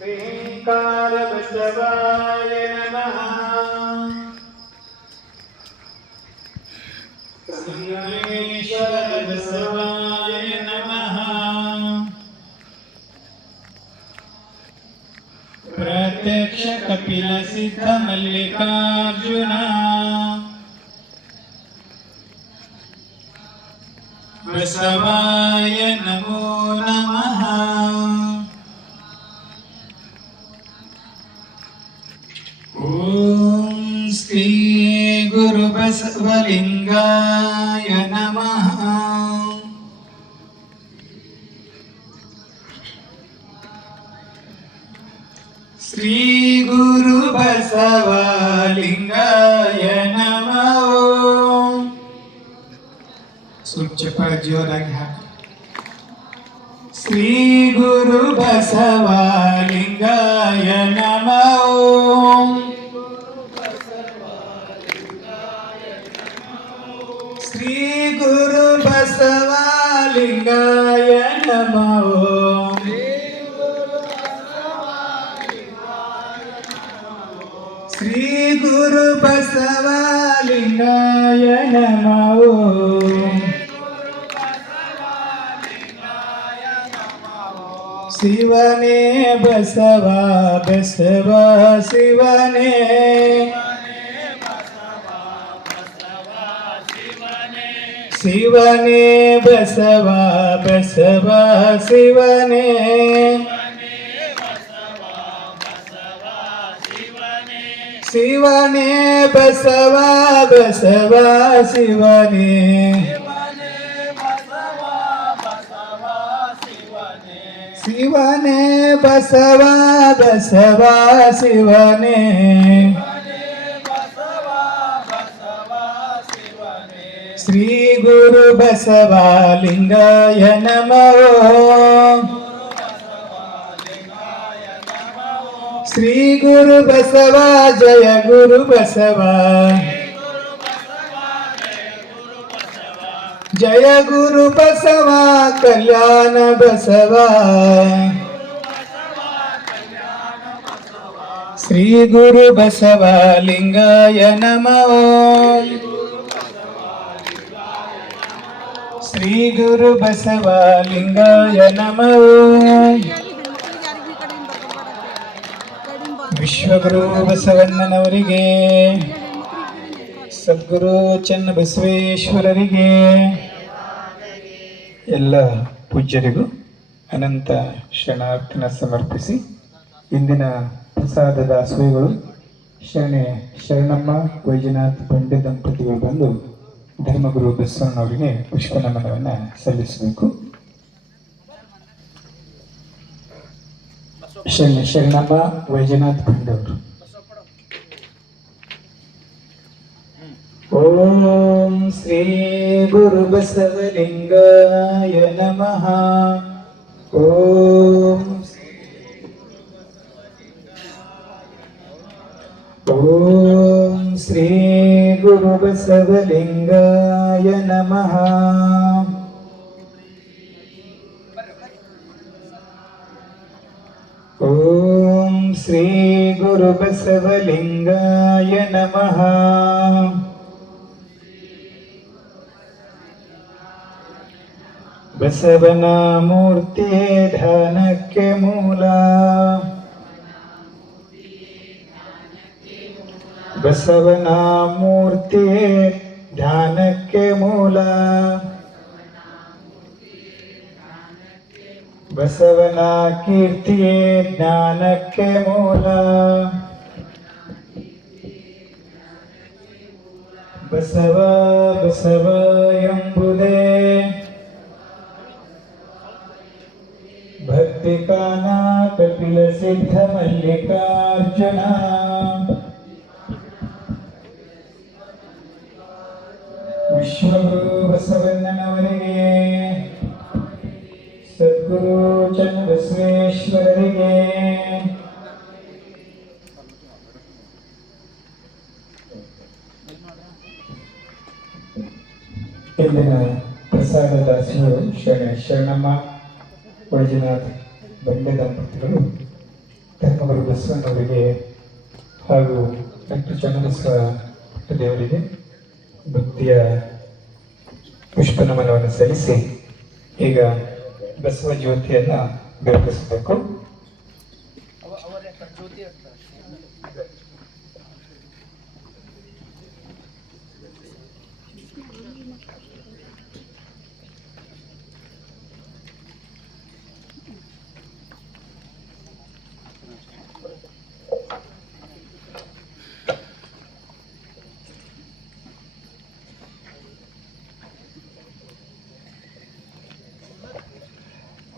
ಶ್ರೀಕಾರ ಬಸವಾಯ ನಮಃ. ಸಂಗಮೇಶ್ವರ ಬಸವಾಯ ನಮಃ. ಪ್ರತ್ಯಕ್ಷ ಕಪಿಲ ಸಿದ್ಧ ಮಲ್ಲಿಕಾರ್ಜುನ ಬಸವಾಯ ನಮೋ ನಮಃ. ಓಂ ಶ್ರೀ ಗುರು ಬಸವಲಿಂಗಾಯ ನಮಃ. ಶ್ರೀ ಗುರು ಬಸವಲಿಂಗಾಯ ನಮಃ. ಸ್ವಲ್ಪ ಚಪ್ಪಾಳೆ ಜೋರಾಗಿ ಹಾಕಿ. ಶ್ರೀ ಗುರು ಬಸವಲಿಂಗಾಯ ನಮಃ. ಶ್ರೀ ಗುರು ಬಸವಲಿಂಗಾಯ ನಮಃ. ಶ್ರೀ ಗುರು ಬಸವಲಿಂಗಾಯ ನಮಃ. ಶಿವನೇ ಬಸವ ಬಸವ ಶಿವನೇ. ಶಿವನೇ ಬಸವ ಬಸವ ಶಿವನೇ. ಶಿವನೇ ಬಸವ ಬಸವ ಶಿವನೇ. ಶಿವನೇ ಬಸವ ಬಸವ ಶಿವನೇ. ಶ್ರೀ ಗುರು ಬಸವಲಿಂಗಾಯ ನಮಃ. ಶ್ರೀ ಗುರು ಬಸವ ಜಯ ಗುರು ಬಸವ. ಜಯ ಗುರು ಬಸವ ಕಲ್ಯಾಣ ಬಸವ. ಶ್ರೀ ಗುರು ಬಸವಲಿಂಗಾಯ ನಮಃ. ಶ್ರೀ ಗುರು ಬಸವಲಿಂಗಾಯ ನಮಃ. ವಿಶ್ವಗುರು ಬಸವಣ್ಣನವರಿಗೆ, ಸದ್ಗುರು ಚನ್ನಬಸವೇಶ್ವರರಿಗೆ, ಎಲ್ಲ ಪೂಜ್ಯರಿಗೂ ಅನಂತ ಶರಣಾರ್ಥನ ಸಮರ್ಪಿಸಿ ಇಂದಿನ ಪ್ರಸಾದದ ದಾಸೋಹಿಗಳು ಶರಣಮ್ಮ ವೈಜನಾಥ್ ಬಂಡೆ ದಂಪತಿಗಳು ಬಂದು ಧರ್ಮಗುರು ಬಸವಣ್ಣವರಿಗೆ ಪುಷ್ಪ ನಮನವನ್ನು ಸಲ್ಲಿಸಬೇಕು. ಶರಣಮ್ಮ ವೈಜನಾಥ್ ಬಂಡವರು. ಓಂ ಶ್ರೀ ಗುರು ಬಸವಲಿಂಗಾಯ ನಮಃ. ಓಂ ಶ್ರೀ ಗುರು ಬಸವಲಿಂಗಾಯ ನಮಃ. ಓಂ ಶ್ರೀ ಗುರು ಬಸವಲಿಂಗಾಯ ನಮಃ. ಬಸವನ ಮೂರ್ತಿ ಧ್ಯಾನಕ್ಕೆ ಮೂಲ. ಬಸವನ ಮೂರ್ತಿ ಧ್ಯಾನಕ್ಕೆ ಮೂಲ. ಬಸವನ ಕೀರ್ತಿಯೇ ಜ್ಞಾನಕ್ಕೆ ಮೂಲ. ಬಸವ ಬಸವ ಎಂಬುದೇ ಭಕ್ತಿ ಕಾನ ಕಪಿಲ ಸಿದ್ಧ ಮಲ್ಲಿಕಾರ್ಜುನ. ವಿಶ್ವಗುರು ಬಸವಣ್ಣನವರಿಗೆ, ಸದ್ಗುರು ಚನ್ನಬಸವೇಶ್ವರರಿಗೆ, ಇಂದಿನ ಪ್ರಸಾದ ದಾಸಿಗಳು ಶರಣಮ್ಮ ವೈಜನಾಥ್ ಬಂಡೆ ದಂಪತಿಗಳು ಧರ್ಮಗುರು ಬಸವಣ್ಣವರಿಗೆ ಹಾಗೂ ಡಾಕ್ಟರ್ ಚನ್ನಬಸವ ದೇವರಿಗೆ ಭಕ್ತಿಯ ಪುಷ್ಪನಮನವನ್ನು ಸಲ್ಲಿಸಿ ಈಗ ಬಸವ ಜ್ಯೋತಿಯನ್ನು ಬೆಳಗಿಸಬೇಕು.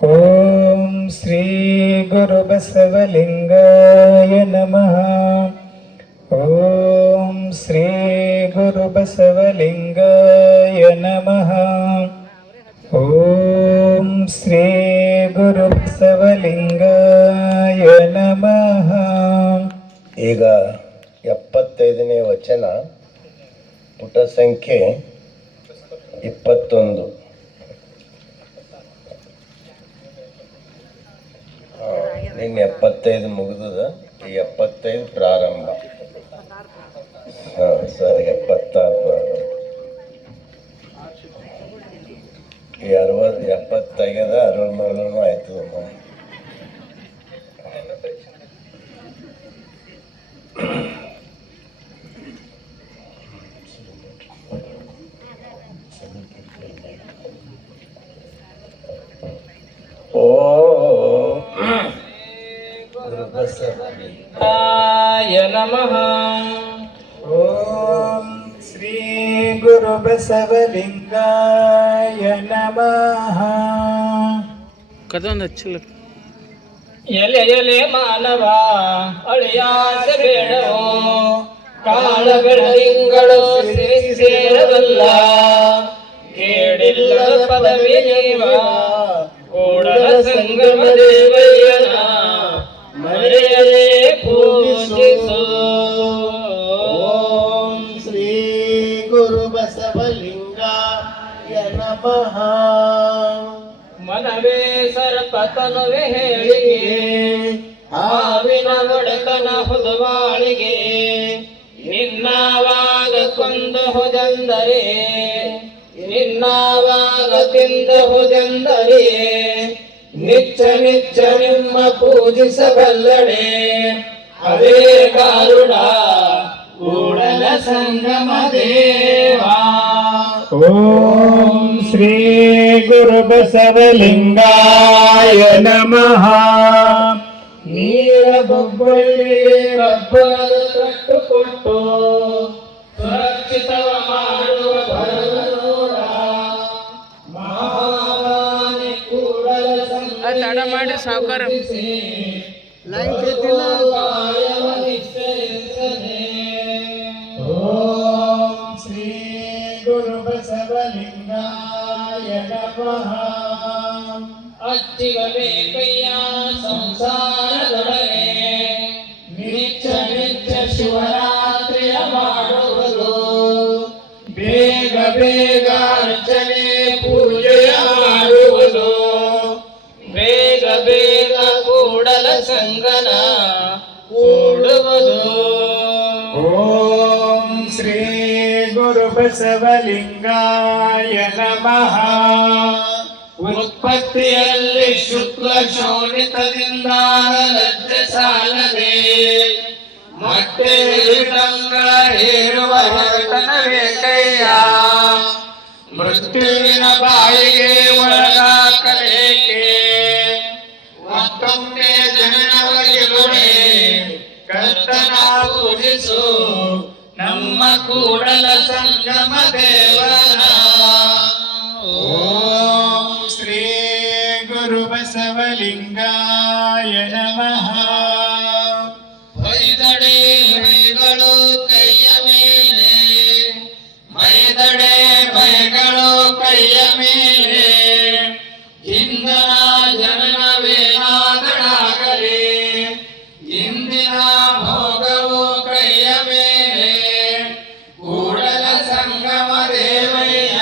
ಓಂ ಶ್ರೀ ಗುರು ಬಸವಲಿಂಗಾಯ ನಮಃ. ಓಂ ಶ್ರೀ ಗುರು ಬಸವಲಿಂಗಾಯ ನಮಃ. ಓಂ ಶ್ರೀ ಗುರು ಬಸವಲಿಂಗಾಯ ನಮಃ. ಈಗ 75ನೇ ವಚನ, ಪುಟ ಸಂಖ್ಯೆ 21. ನಿನ್ನೆ 75 ಮುಗಿದದ, ಈ 75 ಪ್ರಾರಂಭ. ಹಾಂ ಸರಿ, 76 ಪ್ರಾರಂಭ. ಈ 70 ತೆಗೆದ 60 ಆಯ್ತು. ನಮಃ. ಓಂ ಶ್ರೀ ಗುರು ಬಸವಲಿಂಗಾಯ ನಮಃ. ಎಲೆ ಎಲೆ ಮಾನವ ಅಳಿಯಾಸೆ ಬೇಡವೋ, ಕಾಳ ಬೆಳದಿಂಗಳು ಸೇರವಲ್ಲ, ಕೇಳಿಲ್ಲ ಪದವಿ ಜೀವ ಕೂಡಲ ಸಂಗಮ ದೇವಯ್ಯನ ಮರೆಯಲೇ ಪೂಜಿಸು. ಓಂ ಶ್ರೀ ಗುರು ಬಸವಲಿಂಗಾಯ ನಮಃ. ಮನವೇ ಸರ್ಪತನುವೆ ಹೇಳಿಗೆ, ಹಾವಿನ ಒಡೆತನ ಹುದುವಾಳಿಗೆ, ನಿನ್ನಾವಾಗ ಕೊಂದು ಹುದೆಂದರೆ, ನಿನ್ನಾವಾಗ ತಿಂದು ಹುದೆಂದರೆ, ನಿಚ್ಚ ನಿಚ್ಚ ನಿಮ್ಮ ಪೂಜಿಸಬಲ್ಲಡೆ, ಅದೇ ಕಾರುಣ ಕೂಡಲ ಸಂಗಮ ದೇವಾ. ಓಂ ಶ್ರೀ ಗುರು ಬಸವಲಿಂಗಾಯ ನಮಃ. ನೀರ ಬೊಬ್ಬಳ್ಳಿ ಕಬ್ಬಲು ಕಟ್ಟುಕೊಟ್ಟು ಸುರಕ್ಷಿತವ ಮಾಡುವ ಭರವನೋಡ, ಮಹಾವಾಣಿ ಕೂಡಲ ತಡ ಮಾಡಿ ಸಾವುಕಾರ ಓಂ ಶ್ರೀ ಗುರು ಬಸವಲಿಂಗಾಯ ನಮಃ. ಅಚ್ಚಿಗಬೇಕಯ್ಯ ಸಂಸಾರದೊಡನೆ, ನಿತ್ಯ ನಿತ್ಯ ಶಿವರಾತ್ರಿಯ ಮಾಡುವುದು, ಬೇಗ ಬೇಗ ಅರ್ಚನೆ ಪೂಜೆಯ ಮಾಡುವುದು, ಬೇಗ ಬೇಗ ಕೂಡಲ ಸಂಗನ ಕೂಡುವುದು. ಓಂ ಶ್ರೀ ಗುರು ಬಸವಲಿಂಗಾಯ ನಮಃ. ಉತ್ಪತ್ತಿಯಲ್ಲಿ ಶುಕ್ಲ ಶೋಣಿತದಿಂದ ಲಜ್ಜೆ ಸಾಲದೆ, ಮತ್ತೆ ವಿಟಂಗಳ ಹೇರುವ ಹೊರತನವೇ ಕೈಯ, ಮೃತ್ಯುವಿನ ಬಾಯಿಗೆ ಒಳಗಾಕಲೇಕೆ, ಮತ್ತೊಮ್ಮೆ ಜನನವ ಗೆಲುವೆ ಕರ್ತನ ಪೂಜಿಸು ನಮ್ಮ ಕೂಡಲ ಸಂಗಮ ದೇವನ. ಓಂ ಶ್ರೀ ಗುರು ಬಸವಲಿಂಗಾಯ ನಮಃ. ಹೊಯ್ದಡೆ ಹೊಯ್ಗಳು ಕೈಯ ಮೇಲೆ, ಮೈದಡೆ ಮೈಗಳು ಕೈಯ ಮೇಲೆ, ಇಂದಿನ ಜನನವೇನಾದಡಾಗಲಿ, ಇಂದಿನ ಭೋಗವು ಕೈಯ ಮೇಲೆ, ಕೂಡಲ ಸಂಗಮ ದೇವಯ್ಯ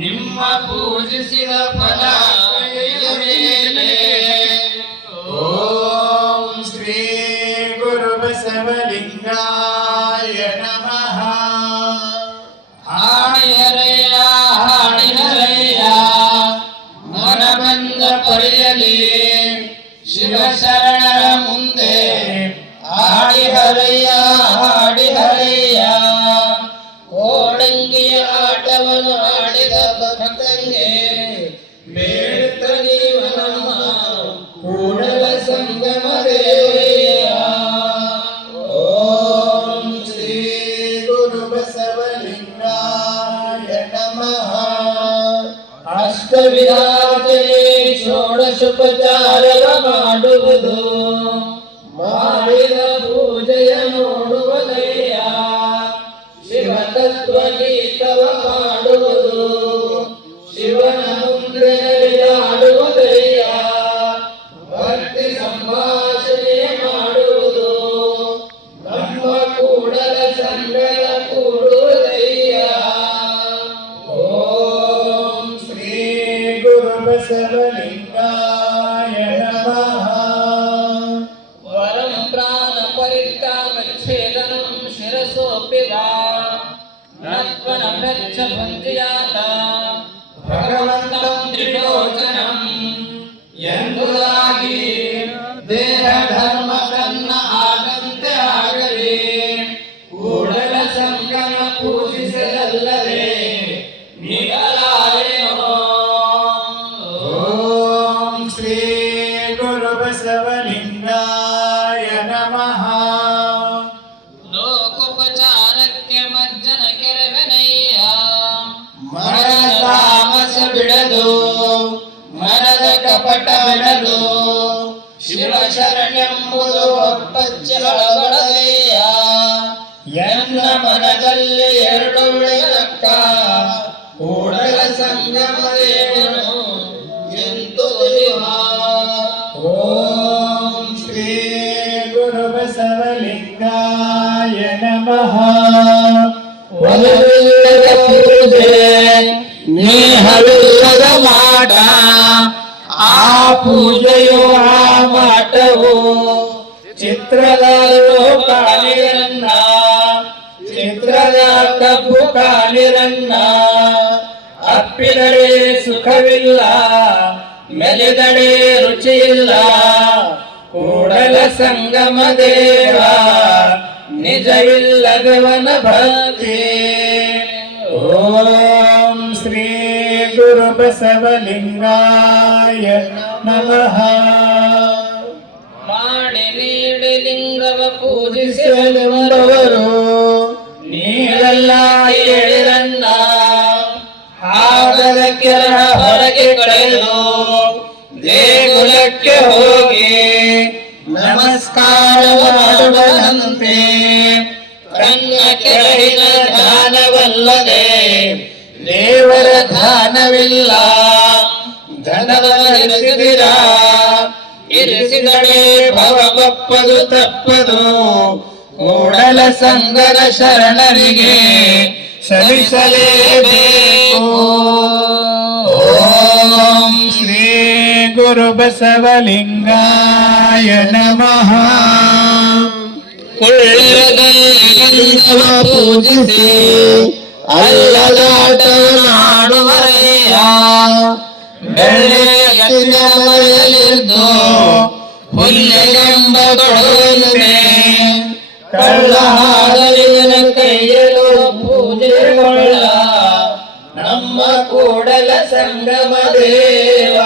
ನಿಮ್ಮ ಪೂಜೆ ಪೂಜಿಸಿದ ಫಲ ಕೈಯ ಮೇಲೆ. ಓ ಶಿವಶರಣರ ಮುಂದೆ ಹಾಡಿ ಹರಯ್ಯ ಹಾಡಿ ಹರಯ್ಯ. ಕೋಡಂಗಿಯ ಆಟವನ್ನು ಆಡಿದ ಭಕ್ತಂಗೆ ಬೇಡುತ್ತ ನೀವ ನಮ್ಮ ಕೂಡಲ ಸಂಗಮ ದೇವಯ್ಯ. ಓಂ ಶ್ರೀ ಗುರು ಬಸವಲಿಂಗಾಯ ನಮಃ. ಅಷ್ಟವಿಧಾತೆಯೇ ಷೋಡಶೋಪಚಾರವ ಮಾಡುವುದು, ಮಾಡಿದ ಪೂಜೆಯ ನೋಡುವುದಯ್ಯ. ಶಿವತತ್ವ ಗೀತವ ಮಾಡುವುದು, ಶಿವನ ಮುಂದೆ ನಡೆದಾಡುವುದಯ್ಯ. ಭಕ್ತಿ ಸಂಭಾಷಣೆ ಮಾಡುವುದು, ನಮ್ಮ ಕೂಡಲ ಸಂಗಡ ಕೂಡುವುದಯ್ಯ. ಓಂ ಶ್ರೀ ಗುರು ಬಸವಲಿಂಗಾಯ ನಮಃ. ವರಂ ಪ್ರಾಣ ಪರಿತ್ಯಾಗಚ್ಛೇದನಂ ಶಿರಸೋಪಿ ವಾ ನತ್ವನ ಭೃಚ್ಛ ಭಂಜಿಯಾತ ಭಗವಂತಂ ತ್ರಿಲೋಚನಂ ಎಂಬುದಾಗಿ ದೇಹ ಧರ್ಮ ತನ್ನ ಆಗಂತೆ ಆಗಲಿ. ಕೂಡಲ ಸಂಗಮ ಪೂಜಿಸಲಲ್ಲದೆ ನಿಗಲಾರೆಯೋ. ಓಂ ಶ್ರೀ ಗುರು ಬಸವಲಿಂಗಾಯ ನಮಃ. ಲೋಕೋಪಚಾರಕ್ಕೆ ಮಜ್ಜನ ಕೆರವೆನಯ್ಯ. ಮರದ ತಾಮಸ ಬಿಡದು, ಮರದ ಕಪಟ ಬಿಡದು, ಶಿವ ಶರಣೆಂಬುದು ಒಪ್ಪಚ್ಚಳವಳದಯ್ಯ. ಎನ್ನ ಮನದಲ್ಲಿ ಎರಡು ಉಳಿದಕ್ಕ ಕೂಡಲ ಸಂಗಮ ದೇವನು ಎಂದು ತಿಳಿವ. ಓಂ ಶ್ರೀ ಗುರು ಬಸವಲಿಂಗಾಯ ನಮಃ. ಒಲವಿಲ್ಲದ ಪೂಜೆ ನೇಹವಿಲ್ಲದ ಮಾಟ, ಆ ಪೂಜೆಯು ಆ ಮಾಟವು ಚಿತ್ರದ ಕಾಲಿರನ್ನ, ಚಿತ್ರದ ಕಬ್ಬು ಕಾಲಿರನ್ನ. ಅಪ್ಪಿದರೆ ಸುಖವಿಲ್ಲ, ಮೆಲಿದಡೆ ರುಚಿಯಿಲ್ಲ. ಕೂಡಲ ಸಂಗಮ ದೇವ ನಿಜವಿಲ್ಲದವನ ಭಕ್ತಿ. ಓಂ ಶ್ರೀ ಗುರು ಬಸವಲಿಂಗಾಯ ನಮಃ. ಮಾಡಿ ನೀಡಿ ಲಿಂಗವ ಪೂಜಿಸಿ ಎಂಬವರು ನೀವೆಲ್ಲ ಹೇಳಿರನ್ನ. ಆಗದ ಕೆರ ಹೊರಗೆ ಕಳೆದು ದೇಗುಲಕ್ಕೆ ಹೋಗಿ ನಮಸ್ಕಾರ ಮಾಡುವಂತೆ. ತನ್ನ ಕೆಳಗಿನ ದಾನವಲ್ಲದೆ ದೇವರ ದಾನವಿಲ್ಲ. ಧನವರಿಸಿದಿರ ಇರಿಸಿದಡೆ ಭವಗೊಪ್ಪದು ತಪ್ಪದು. ಕೂಡಲ ಸಂಗದ ಶರಣರಿಗೆ ಸಲ್ಲಿಸಲೇಬೇಕು. ಓಂ ಶ್ರೀ ಗುರು ಬಸವಲಿಂಗಾಯ ನಮಃ. ಕುಳ್ಳದಲ್ಲಿರುವ ಪೂಜಿಸಿ ಅಲ್ಲದಾಟವನ್ನಾಡುವರೆಯ. ಬೆಳ್ಳೆಯತಿನ ಮನೆಯಲ್ಲಿದ್ದು ಹುಲ್ಲೆಗೆಂಬ ಕೊಡುವಂತೆ. ಕಳ್ಳಹಾರಲಿನ ಕೈಯಲು ಪೂಜೆಗೊಳ್ಳ ನಮ್ಮ ಕೂಡಲ ಸಂಗಮ ದೇವ.